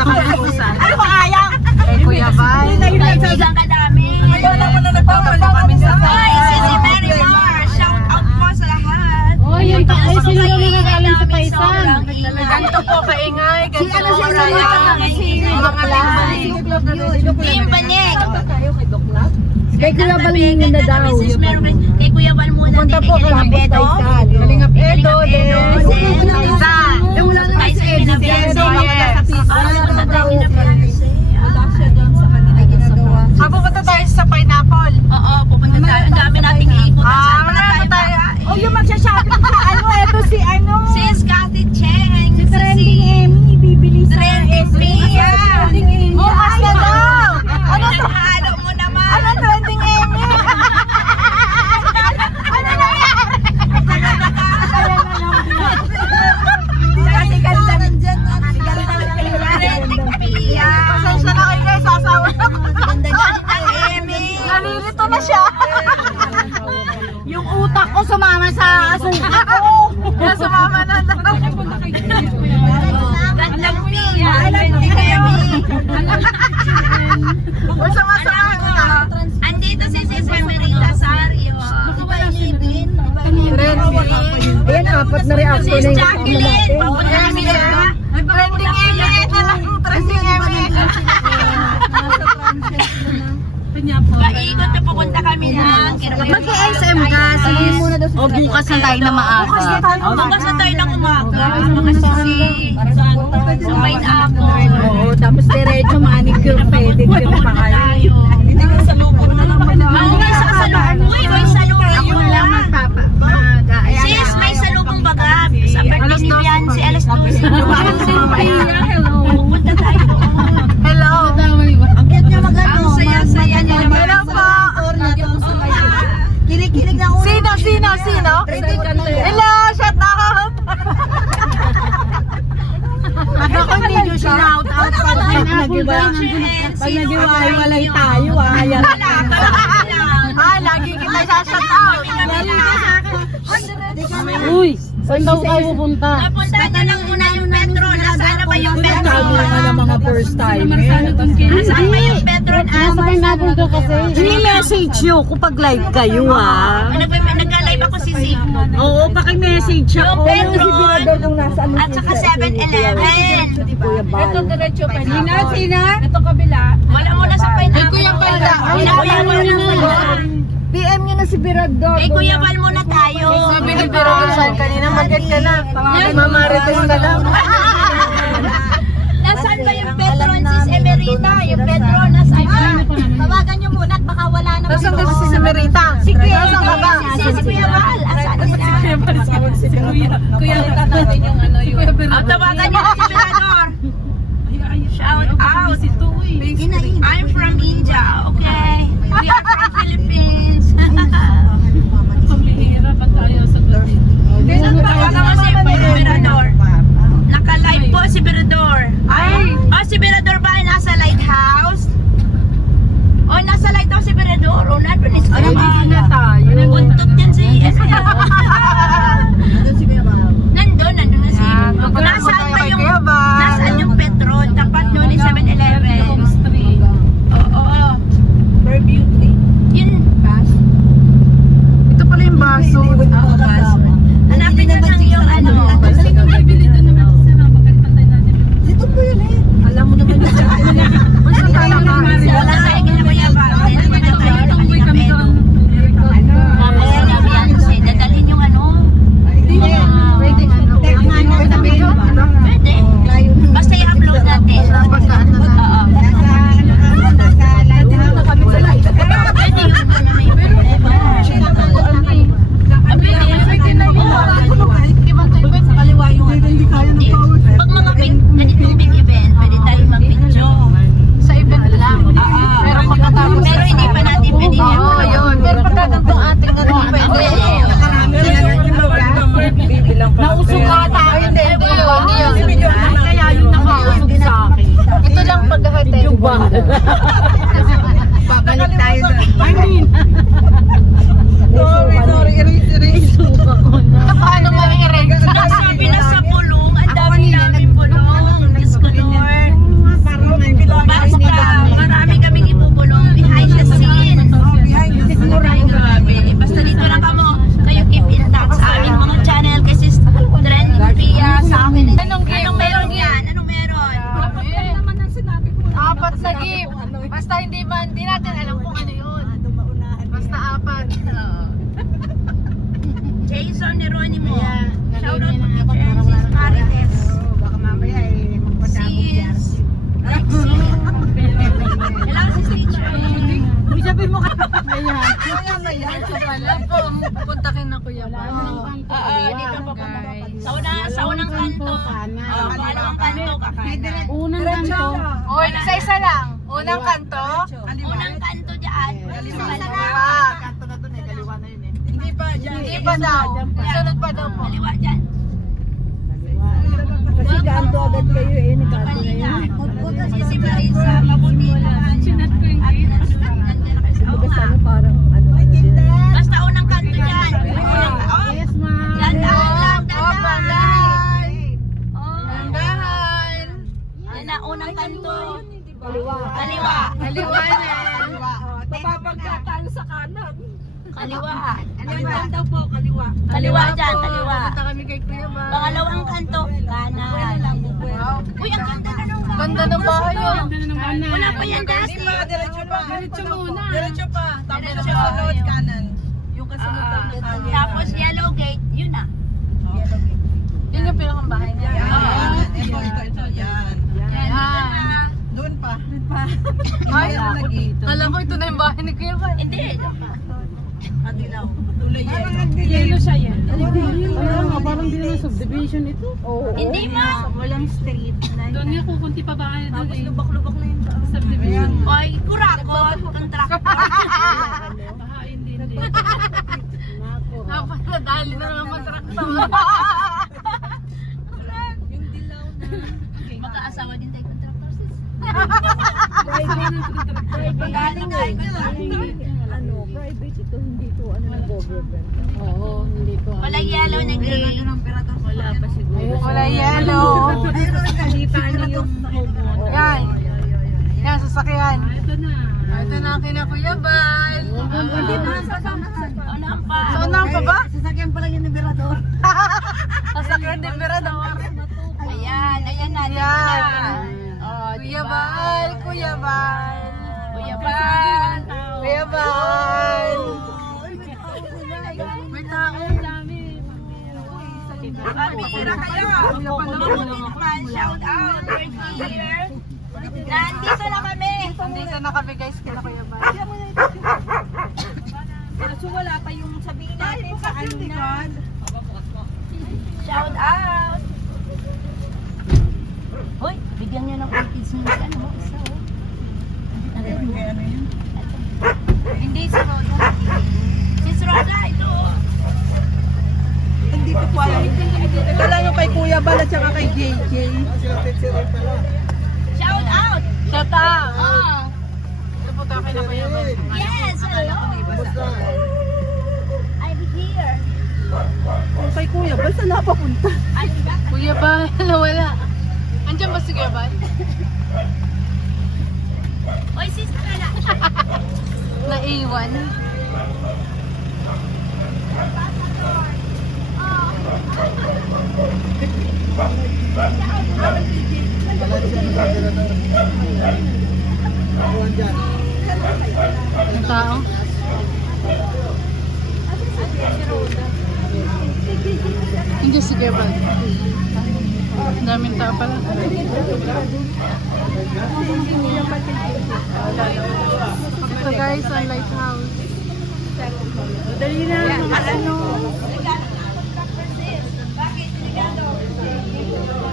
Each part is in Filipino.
Punta kami Busan. Ano ba ayaw? Kay Kuya Val. Kaibigan ka namin. Nagpapalo kami sa Ay, si Mary Mar. Shout out po sa lahat. Oh, yun ta. Ay, sino daw nagagaling sa Paisan? Ganito po kaingay. Ganito po karaya. Mga Team Banig. Kay Kuya Balingin na daw. Kay Kuya Val muna. Punta po kay Edo. Kalingap Edo. Wala na Ay, si sa Edo. Edo. Pupunta tayo sa pineapple. Oo, pupunta tayo. Ang dami nating iikot. Marami tayo. O yung magsha-shopping sa ano, eto si ano. Sis Cathy Cheng. Si Trending Emmy, bibili sa Trending Mia. Bukas na daw. Ano to? Halo mo naman. Ano Trending Emmy? Ano na yan? Kasi ganda rin dyan. Trending Mia. Pasensya na kayo guys. Sasawa na ako. Emmy. Nalilito na siya. Yung utak ko sumama sa asuka ko. Kaya sumama na daw. Trending Mia. Trending Emmy. Masama-sama na. Andito si Sis Emery Lazario. Ayan, apat na reactor na Sis yung Jacqueline. Papunta kami na. Trending Emmy. Ito lang. Trending Emmy. Paikot na pupunta kami ng Mag-SM ka. Sige muna daw. O bukas na tayo na maaga. Bukas na tayo ng umaga. Mga sisi. Sa pineapple. Oo, tapos diretso manicure, pedicure pa kayo. Hindi ko sa lupo na lang. Oo, may sasalubong. Uy, may salubong. Ako lang magpapa-mag-aaya. Sis, may salubong baga. Sa birthday ni Fiancé, alas 12. Hello. Pupunta tayo doon. Hello. Ang cute niya magano. Ang saya-saya niya naman. Hello po. Kilig-kilig na ulo. Sino? Hello. Shout out. Pag ako hindi nyo shout out pag nag-iwalay tayo ayan. Lagi kita sa shout out. Uy, saan daw tayo pupunta? Napunta na lang muna yung metro. Nasaan na ba yung metro? Sabi nga ng mga first time. Nasaan ba yung metro? Nasa pineapple ka kasi. I-message nyo kapag live kayo Nag-live ako si Sigmo. Oo, paki-message ako. Yung Petron. Nung nasa ano At saka 7-Eleven. Ito diretso pa. Sina? Ito kabila. Wala mo na sa pineapple. Kuya Palda. Kuya Val muna. PM nyo na si Birador. Kay Kuya Val muna tayo. Sabi ni Pero Rizal kanina, mag-get ka na. Mamarites na lang. Nasaan ba yung Petron, Sis Emerita? Yung Petron, nasaan ba? Tawagan nyo muna at baka wala na. Nasaan ka si Merita? Nasaan ka ba? Si Kuya Val, asaan sila? Kuya natin yung ano yung... Tawagan nyo si Mirador. Shout out. I'm from India, okay? We are from Philippines. Tawagan mo si Mirador. Naka-live po si Mirador. Ay! Oh, si Mirador ba ay nasa lighthouse? Oh, nasa lighthouse si Mirador. Oh, nandun is Ano na tayo? Buntot yan si Nandun na si Nasaan ba yung Nasaan yung Petron? Tapat doon ni 7-Eleven. Oo. Yun. Ito pala yung baso. Hanapin na lang yung ano. Alam mo naman yung Wala sa akin na mayabang. Hindi naman tayo ng Ayan na Beyonce. Dadalhin yung ano. Pwede. Basta i-upload natin. Oo. Pwede yun. Pupuntakin na Kuya Bal. Oo, dito papunta. Sa unang kanto. Pangalawang kanto kakanan. Unang kanto. O, isa-isa lang. Unang kanto. Unang kanto dyan. Kaliwa. Hindi pa daw. Sunod pa daw po. Kaliwa dyan. Kasi kanto agad kayo eh. Kanto na yun. Kasi si Marisa, mabuti naman. Sinat ko yung Kumbaga ano parang ano. Basta unang kanto dyan. Yes, ma'am. Dandaan lang, dandaan. Dahan. Yan na, unang kanto. Kaliwa. Kaliwa. Kaliwa na. Mapapagkatalo sa kanan. Kaliwa. Kaliwa daw po, kaliwa. Kaliwa dyan, kaliwa. Punta kami kay Kuya Bal. Pangalawang kanto, kanan. Uy, ang ganda na nung Ganda ng bahay oh. Wala pa yan dati. Diretso muna. Diretso pa. Tapos Diretso. sunod kanan. Yung kasunod na kanan. Tapos yellow gate, yun na. Yun yung pinakang bahay niya. Ito. Yan. Yan. Doon pa. Ay, alam ko ito na yung bahay ni Kuya Bal. Hindi, doon pa. Adilaw. Tulay yan. Yelo siya yan. Ano nga, parang hindi naman subdivision ito. Oo. Hindi ma. Walang street. Doon nga kukunti pa ba kayo doon eh. Lubak-lubak na yung daan. Subdivision. Oy, kurakot. Contractor. Bahain din din. Napaladali na naman mag-traktor. Yung dilaw na. Magkaasawa din tayo contractor sis. Galing ano, private ito, hindi ito ano ng government. Oo, hindi ito. Walang yellow na gate. Wala pa siguro. Wala yellow. Yan. Yan, sasakyan. Ito na. Ito na ang kina Kuya Bal. Unang pa. So, unang pa ba? Sasakyan pa lang yung Liberador. Sasakyan din Mirador. Ayan, ayan na. Dito Yan. na. Oh, Kuya Bal, Kuya Bal. Kuya Bal. Kuya Bal. May tao. Pabira kayo. Mabuti naman. Shout out. We're here. Nandito na kami. Nandito na kami guys kina Kuya Bal. So wala pa yung sabihin natin sa ano na. Shout out. Hoy, bigyan niyo ng orchids ng ano, isa oh. Hindi si Roda. Sis Roda, ito oh. Hindi ko po alam. Ito lang yung kay Kuya Bal at saka kay JJ. Shout out. Shout out. Oh. Ito po tayo kina Kuya Bal. Yes, hello. I'm here. Kung kay Kuya Bal, saan napapunta? Kuya Bal, wala. Andiyan ba si Kuya Bal? Oy, sis, kala. Naiwan. Ang tao. Hindi si Kuya Bal. Ang daming tao pala. Ito guys, ang lighthouse. Dali na. Ano?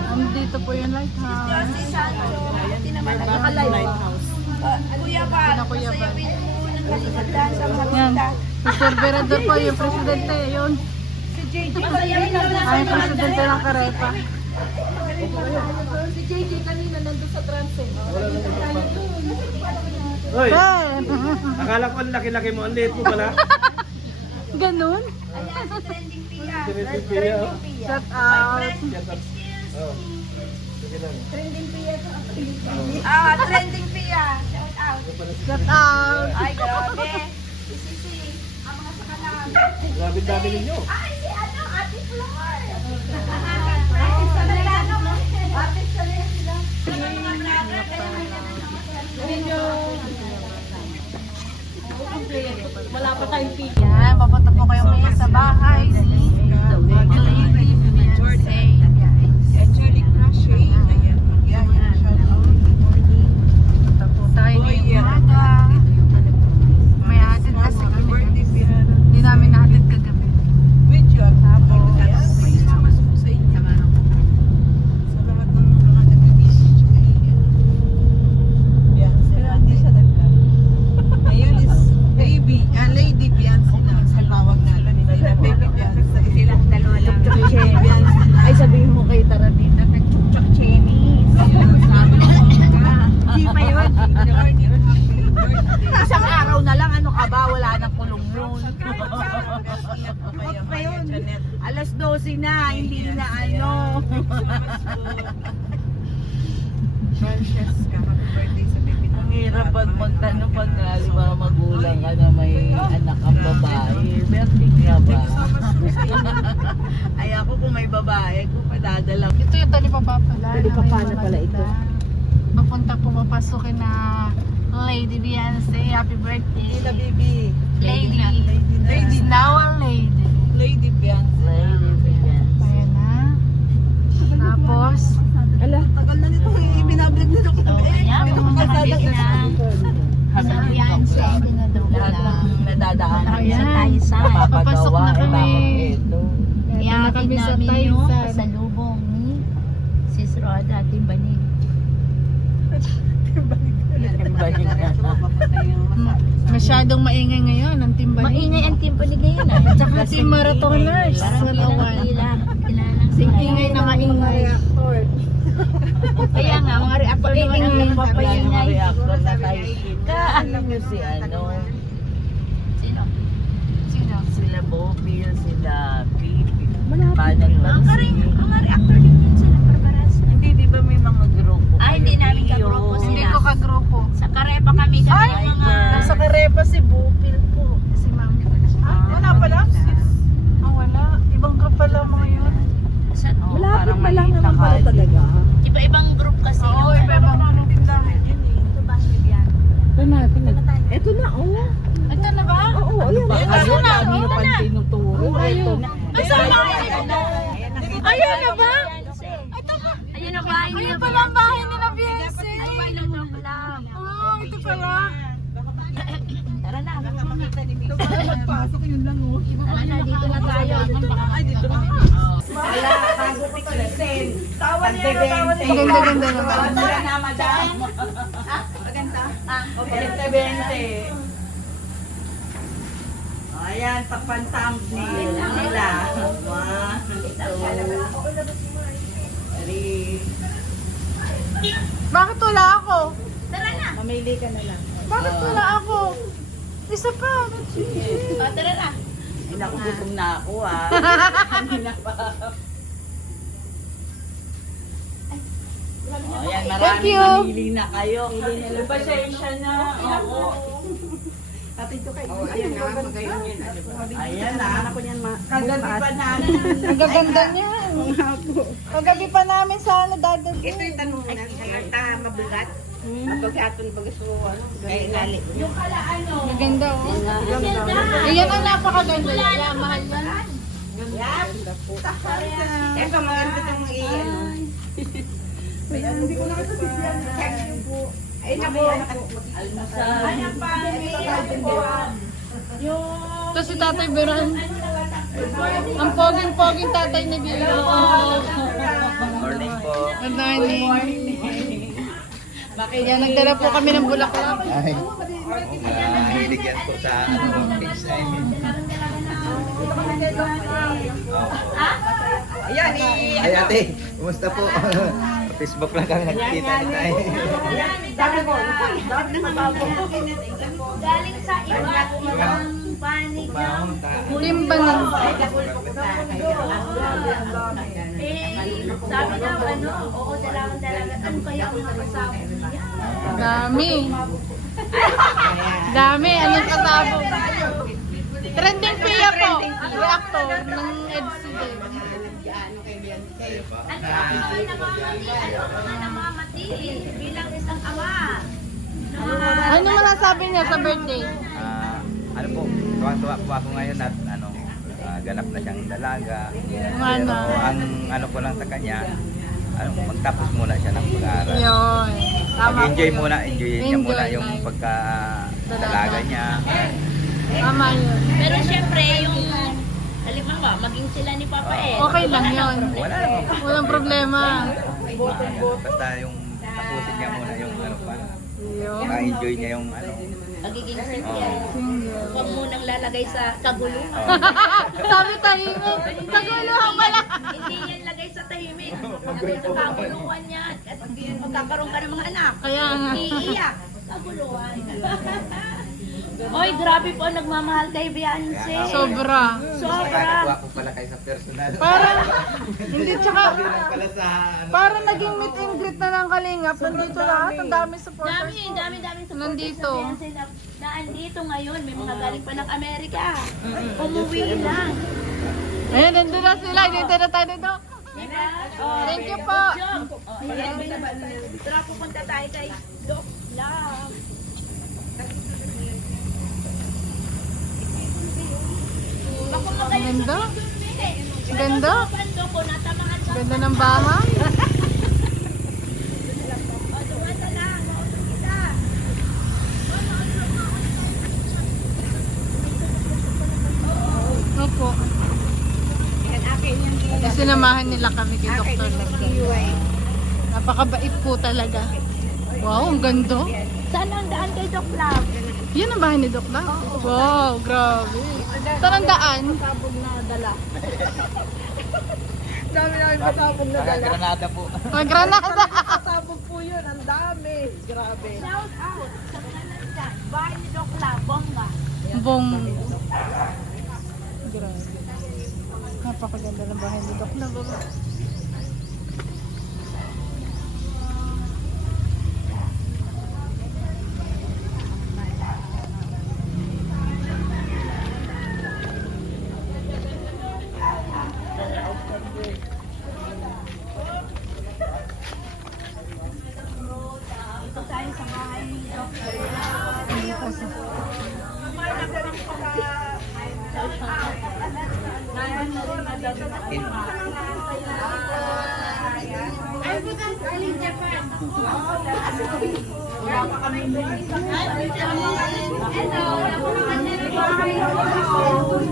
Andito po yung lighthouse. Lighthouse. Kuya Bal, Ano, Kuya Bal? sayapin mo nagkakandaan sa mga Yan. bata. Si Sir Berador po, yung presidente. Yun. Sayapin mo na. Ay, presidente ng Karepa. Si JJ kanina nandun sa transit. Hoy, Ben! akala ko ang laki-laki mo, ang liit mo pala. Ganun? Trending Pia. Pinipipili, oh. Shout out. Oh. Sige lang. Trending Pia. Shout out. Shout out. Ay, grabe. Sisi, ang mga sakalam. Grabe dami ninyo. Ay, si ano, Ate Flor. Ate Salano. Ate Salano sila. Wala pa tayong pila. Yan, papunta po kayo ngayon sa bahay. Actually, crashing. Ayan. Punta po tayo ngayong umaga. May Juicy na, hindi na ano. Francesca, happy birthday sa baby. Ang hirap pag magtanong pag mga magulang ka na may anak ang babae. Birthday nga ba? Ay ako kung may babae, kung padadala. Ito yung talipapapala. Talipapa na pala ito. Papunta po papasukin na Lady Beyonce. Happy birthday. Tita Bibi. Lady. Lady It's now a lady. Lady Beyonce. Ayan na. Tapos, Tagal na nito, ibinablog nito. Ayan, nakakabit na. Sa Beyonce, Lahat ng nadadaanan Ayan. sa Taysan. Papasok na kami. Ito. Ihatid sa namin yung Taysan. pasalubong ni Sis Roda Timbanig. masyadong maingay ngayon ang Timbanig. Maingay ang Timbanig ngayon ah. Tsaka si Marathoners. Parang Sa lawan. kilalang Sing ingay na maingay. Kaya nga, mga reactor naman ang Mga nagpapaingay. reactor na tayo. Alam niyo si ano, Sino? Sino? sila Bopil, sila Pipi. Panan Mga reactor din yun sila parparas. Hindi, di ba may mga grupo? Ah, hindi kayo? namin kagrupo Iyo. sila. Hindi ko kagrupo. Sa Karepa kami yung mga... Nasa Karepa si Bupil po. Si Ma'am. Wala pala. Wala. Ibang group pala mga yun. Sa, Oh, parang maliit na kali. iba-ibang group kasi. Oo, yung iba-ibang ano. Ito na, oh. Ito na ba? Oo, ano ba? Ayun, dami nyo pang tinuturo. Ito na. Ayan na ba? Ayun ang bahay nila. Ayun pala ang bahay nila, Beyonce. Ayun ang lang. Oh, ito pala. Tara na. Magpasok yun lang oh. Tara na, dito na tayo. Ay, dito na. Ganda-ganda naman. Ayan, pagpan-thumbnail nila. 1, 2, 3. Bakit wala ako? Tara na. Mamili ka na lang. Bakit wala ako? Isa pa. Tara na. Ay, naku, gutom na ako ah. Kanina pa. Ayan, Thank maraming you. mamili na kayo. Pasensya na. Oo. Ayan na. Kagabi pa namin. Ang gaganda niya. Paggabi pa namin sa ano, dadal. Ito yung tanong na. Halata, mabigat. Pagkatong bagas mo, ano? Gali. Maganda oh. Iyan ang napakaganda. Yeah, mahal yan. Ito, maganda itong i-ano. Hindi ko nakasasibyan. Thank you po. Ay, naku. Ito si Tatay Beran. Ang poging-poging tatay ni Bilo. Morning po. Good morning. Yan, nagdala po kami ng bulaklak. Ay. Binigyan po sa page na yun. Ayan, Ay ate, kumusta po? Facebook lang kami nakikita ni tayo. sabi ko, dapat na mababo. Galing sa iba't ibang panig ng Timbanig. sabi daw ano, oo, dalaga. Ano kaya ang nakasama niya? Dami. Dami. Anong kasabog? Trending Pia po. Reactor ng EDSI. Ano ang namamati bilang isang ama. Ano masasabi niya sa birthday? Ano po, tuwa-tuwa po ako ngayon at ganap na siyang dalaga. Ano? Pero ang ano ko lang sa kanya, magtapos muna siya ng pag-aaral. Yun. Tama. Mag-enjoy muna, enjoy niya muna Enjoy yung lang. pagka-dalaga niya. Tama yun. Pero syempre, yung halimbawa, maging sila ni Papa Okay lang yun. Wala naman. Walang problema. Basta yung tapusin niya muna yung ano pa. Yun. Ma-enjoy niya yung ano. magiging Oo. single. Huwag munang lalagay sa kaguluhan. Sabi tahimik. Kaguluhan pala. Hindi yan lagay sa tahimik. Lagay sa kaguluhan yan. At magkakaroon ka ng mga anak. Kaya nga. Iiyak. Kaguluhan. Oy, grabe po nagmamahal kay Beyonce. Sobra. Sobra. Nakakuha ko pala kayo sa personal. Parang, hindi tsaka, Sabi lang pala sa ano. parang naging meet and greet na ng Kalingap. Nandito lahat, ang dami supporters. Dami supporters Nandito. sa Beyonce na andito ngayon. May mga galing pa ng Amerika. Umuwi lang. Ayun, nandun na sila. Dito na tayo dito. Diba? Thank you po. Tara, pupunta tayo kay Doc Love. Bako mo kayo Ganda. sa video, Ganda. Pando ko, natamaan sa Ganda ng bahay. O, duwata lang. Mausap kita. Opo. Sinamahan nila kami kay Dr. Love. Napakabait po talaga. Wow, ang ganda. Saan ang daan kay Doc Love? Yan ang bahay ni Doc Love. Wow, grabe. Saan ang daan? Sabog na dala. Dami namin pasabog na Mga dala. Granada po. Ang Granada. Pasabog po yun, ang dami. Grabe. Shout out sa mga nandyan. Bahay ni Doc Love, bongga. Bong. Grabe. Napakaganda ng bahay ni Doc Love. Ito tayo sa bahay ni Doc Love.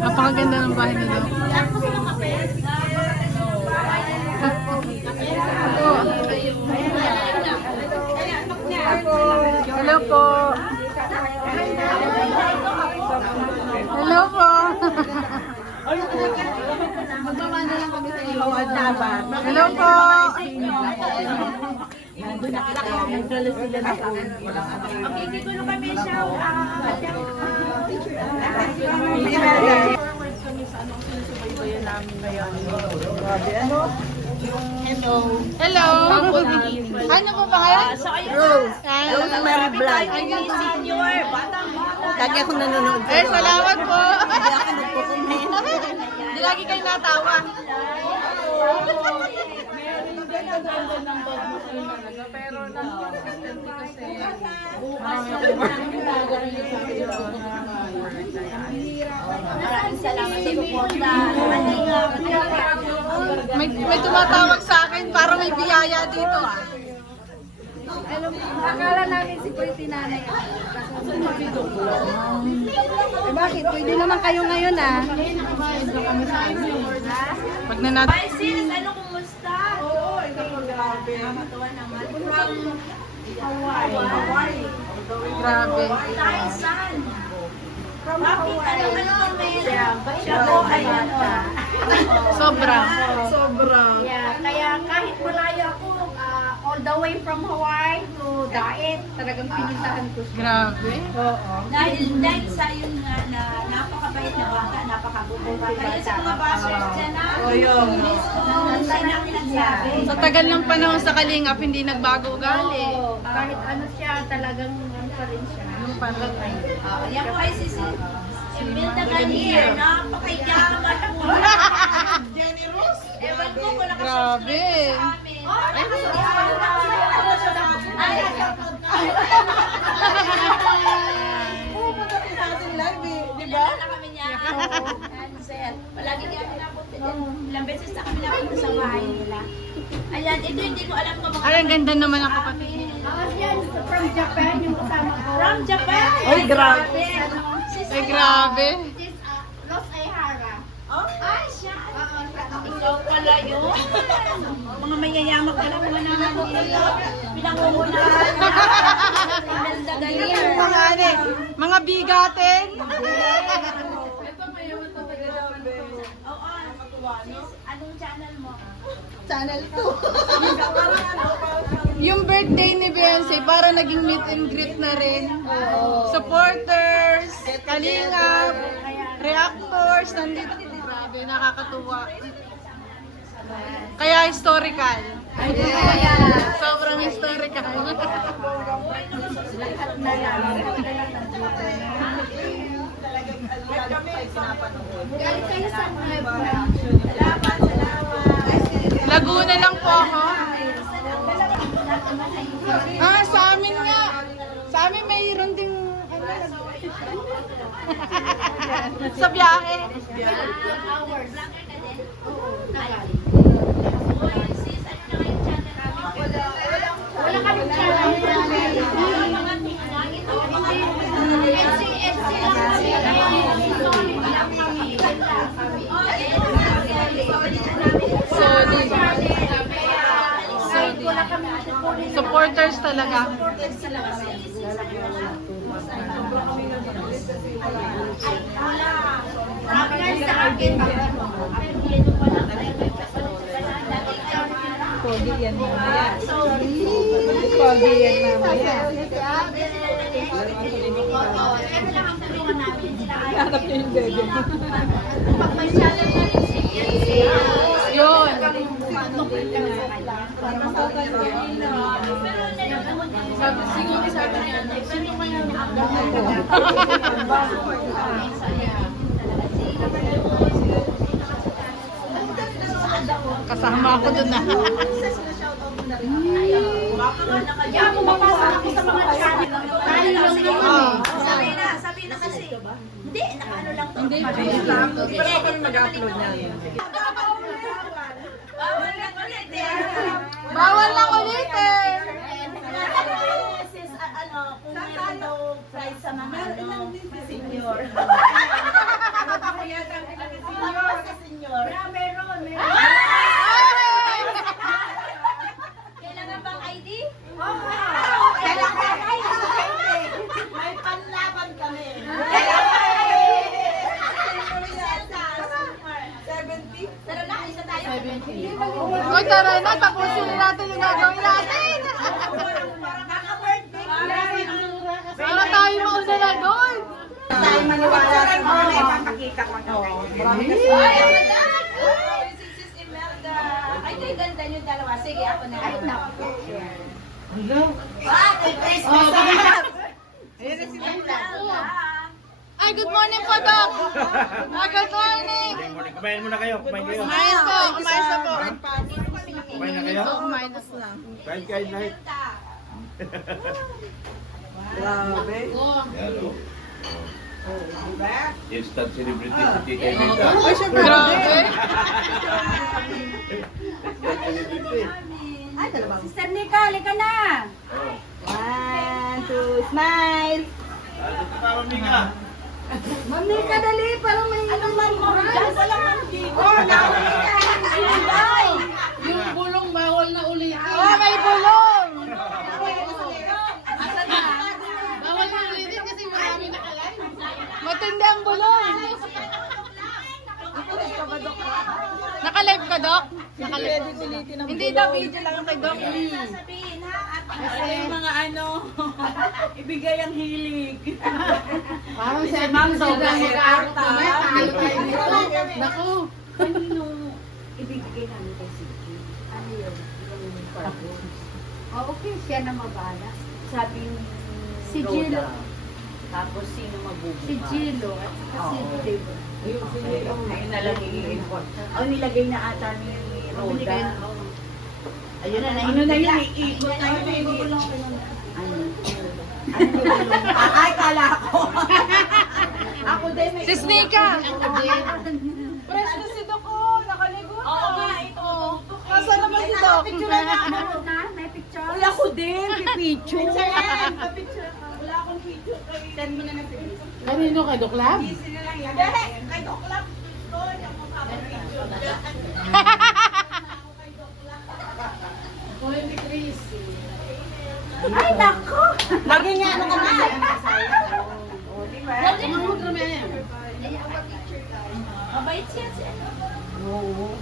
Napakaganda ng bahay ni Doc. Hello po. Hello po. Hello po. Makikigulo kami shout out. Hello. Ano po ba kayo? So, ayun na. Rosemary Blanc. Ayun, senior. Batang-bata. Lagi ako nanonood. Eh, salamat po. Di lagi kayo natawa. Maraming salamat sa suporta. May tumatawag sa akin, parang may biyaya dito ah. Akala namin si Pretty Nanay. Eh bakit? Pwede naman kayo ngayon ah. Pag nanat... Bye sis, ano kumusta? Oo, ito po grabe. Nakakatawa naman. From Hawaii. Grabe. Taisan. Bakit? Ano comment? Siya po ay ano. Sobra. Yeah, kaya kahit malayo ako, all the way from Hawaii to Daet, talagang pinuntahan ko siya. Grabe. Dahil sa yun nga na napakabait na bata, napakabubong bata. Kaya sa mga bashers dyan na, mismo namin nagsabi. Sa tagal ng panahon sa Kalingap, hindi nagbago ugali. Oo, kahit ano siya, talagang ano pa rin siya. Yung parang Yan po ay si Emil Taganier, napakayaman po. Generous? Ewan ko kung Grabe. Kilala kami niya. Ansel. Palagi kaya pinapunta din. Ilang beses na kami napunta sa bahay nila. Ayan, ito hindi ko alam kung Ay, ang ganda naman ang kapatid. From Japan, yung kasama ko. From Japan. Ay, grabe. Ay, grabe. This, Los Aihara. Ay, siya. Ikaw pala yun. Mga mayayaman pala mga naman nila. Pinangungunahan niya. Emil Taganier. Mga bigatin. Oo. Sis, anong channel mo? Channel 2. Yung birthday ni Beyonce, para naging meet and greet na rin. Supporters, kalingap, reactors, nandito. Grabe, nakakatuwa. Kaya historical. Sobrang historical. Laguna lang po ako. Sa amin nga. Sa amin mayroon ding sa biyahe. Wala kami Solid. Supporters talaga. Pogi yan mamaya. Pogi yan mamaya. Hanap niyo yung bebe. Yun. Sabi niya, sino kaya kasama ako dun na. Kaya pumapasok ako sa mga channel. Tayo lang naman Sabi na kasi. Hindi, nakaano lang to. Hindi. Pero ako rin mag-upload niya. Bawal na ulitin. Sis, kung meron daw prize sa mga senior. Senior. Meron. Kailangan bang ID? Kailangan ID. May panlaban kami. 70? Tara na, isa tayo. O tara na, tapusin na natin yung gagawin natin. Para tayo mauna na doon. Tayo maniwala sa mga ipapakita ko. Marami kasi. Sis Imelda. Ay, kay ganda yung dalawa. Sige, ako na. Ay, naku. Kay Christmas. Ayan na sila. Ay, good morning po, Doc. Good morning. Kumain muna kayo. Kumain kayo. Kumain po, kumain na po. Kumain na kayo. Kumain na po. Kain lahat. Grabe. Yan o. Instant celebrity si Tita Imelda. Ay, syempre. Grabe. Instant celebrity. Ay, dalawang. Sister Nika, halika na. 1, 2, smile. Dito ka, Mika. Mami ka dali, parang may ano man mo. Wala man dito. Oh, nakakita. Yung bulong bawal na ulitin. May bulong. Bawal na ulitin kasi marami nakalive. Matindi ang bulong. Nakalive ka, Doc? Nakalive. Hindi daw, video lang kay Doc. Sabihin ha, at Yung mga ano, ibigay ang hilig. Parang si Ma'am sobrang mag-aarta. Naku. ibigay namin kay Siki. Ano yun? Yung purpose. Okay, siya na mabala. Sabi yung si Gilo. Tapos sino mabubuhay? Si Gilo at saka si Dave. Ayun na lang i-import. Oh, nilagay na ata ni Roda. Ayun na, ano na yun, iikot na yun. Ay, kala ko. Ako din may... Si Snika. Fresh na si Doc, oh. Nakaligo na. Oo nga, ito. Nasaan naman si Doc? May picture? Wala ko din, pipicture. wala akong video kay... Send mo na na si Kanino kay Doc Lab? Sino lang yan? Kay Doc Lab. Doon, yung mukha mo video. Ay, nako! Lagi nga ano ka na. Pwede mo mag-rame. Mabait siya. Oo.